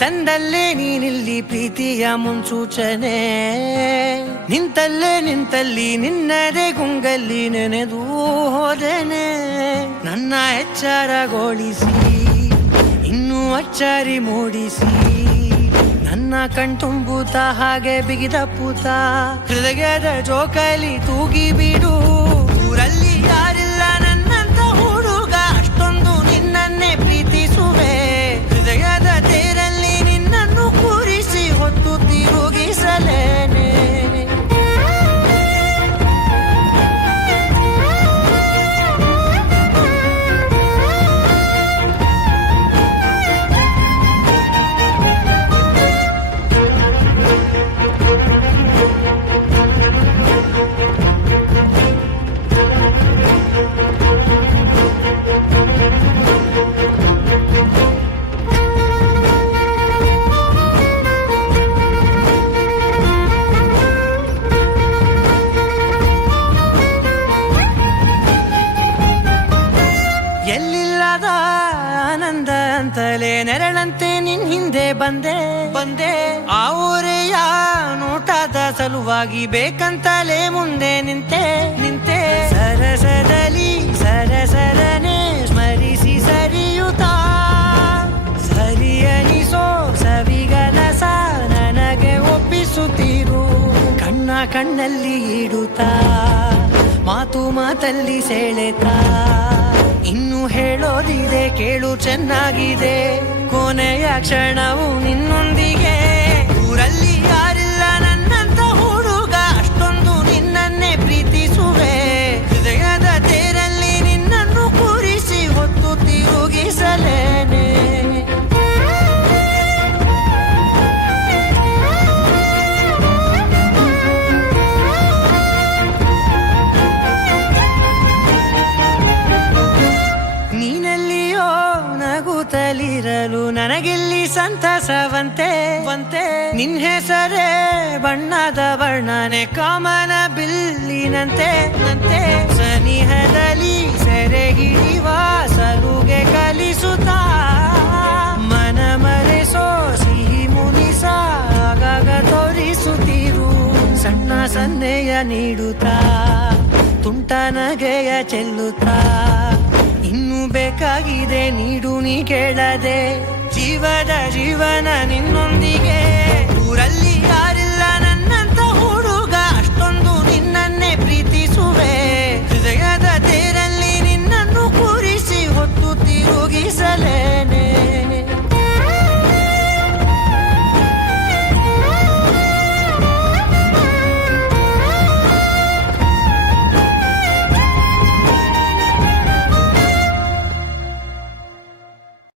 ತಂದಲ್ಲೇ ನೀನಿಲ್ಲಿ ಪ್ರೀತಿಯ ಮುನ್ಸೂಚನೆ. ನಿಂತಲ್ಲಿ ನಿನ್ನದೇ ಗುಂಗಲ್ಲಿ ನೆನೆದು ಹೋದೆನೆ. ನನ್ನ ಎಚ್ಚರಗೊಳಿಸಿ ಇನ್ನೂ ಅಚ್ಚರಿ ಮೂಡಿಸಿ ನನ್ನ ಕಣ್ತುಂಬುತ್ತ ಹಾಗೆ ಬಿಗಿದ ಪೂತ ಹೃದಯದ ಜೋಕಾಲಿ ತೂಗಿ ಬಿಡು. ಊರಲ್ಲಿ ಯಾರಿಲ್ಲ ನನ್ನಂತ ಹುಡುಗ, ಅಷ್ಟೊಂದು ನಿನ್ನನ್ನೇ ಪ್ರೀತಿಸುವೆ. ಹೃದಯದ ತೇರಲ್ಲಿ ನಿನ್ನನ್ನು ಕೂರಿಸಿ ಹೊತ್ತು ತಿರುಗಿಸಲೇನೆ. ಎಲ್ಲಿಲ್ಲದ ಆನಂದ ಅಂತಲೇ ನೆರಳಂತೆ ನಿನ್ ಹಿಂದೆ ಬಂದೆ. ಆ ಊರೆಯ ನೋಟದ ಸಲುವಾಗಿ ಬೇಕಂತಲೇ ಮುಂದೆ ನಿಂತೆ. ಸರಸರನೆ ಸ್ಮರಿಸಿ ಸರಿಯುತ್ತಾ ಸರಿಯನಿಸೋ ಸವಿಗನಸ ನನಗೆ ಒಪ್ಪಿಸುತ್ತೀರು. ಕಣ್ಣಲ್ಲಿ ಇಡುತ್ತಾ ಮಾತಲ್ಲಿ ಸೆಳೆತಾ ಇನ್ನು ಹೇಳೋದಿದೆ ಕೇಳು ಚೆನ್ನಾಗಿದೆ. ಕೊನೆಯ ಕ್ಷಣವು ನಿನ್ನೊಂದಿಗೆ. ಊರಲ್ಲಿ ಯಾರಿಲ್ಲ ನನ್ನಂತ ಹುಡುಗ, ಅಷ್ಟೊಂದು ನಿನ್ನನ್ನೇ ಪ್ರೀತಿಸುವೆ. ಹೃದಯದ ತೇರಲ್ಲಿ ನಿನ್ನನ್ನು ಕೂರಿಸಿ ಹೊತ್ತು ತಿರುಗಿಸಲೇನೆ. ನೀನೆಲ್ಲಿಯೋ ನಗುತ್ತಲಿರಲು ನನಗಿಲ್ಲಿ ಸಂತಸವಂತೆ. ನಿನ್ ಹೆಸರೇ ಬಣ್ಣದ ವರ್ಣನೆ ಕಾಮನ ಬಿಲ್ಲಿನಂತೆ. ಸನಿಹದಲ್ಲಿ ಸೆರೆ ಹಿಡಿಯುವ ಸಲುಗೆ ಕಲಿಸುತ್ತಾ ಮನ ಮರೆಸೋ ಸಿಹಿ ಮುನಿಸ ಆಗಾಗ ತೋರಿಸುತ್ತೀರು. ಸಣ್ಣ ಸನ್ನೆಯ ನೀಡುತ್ತಾ ತುಂಟ ನಗೆಯ ಚೆಲ್ಲುತ್ತಾ ಇನ್ನು ಬೇಕಾಗಿದೆ ನೀಡು ನೀ ಕೇಳದೆ. ಜೀವನ ನಿನ್ನೊಂದಿಗೆ.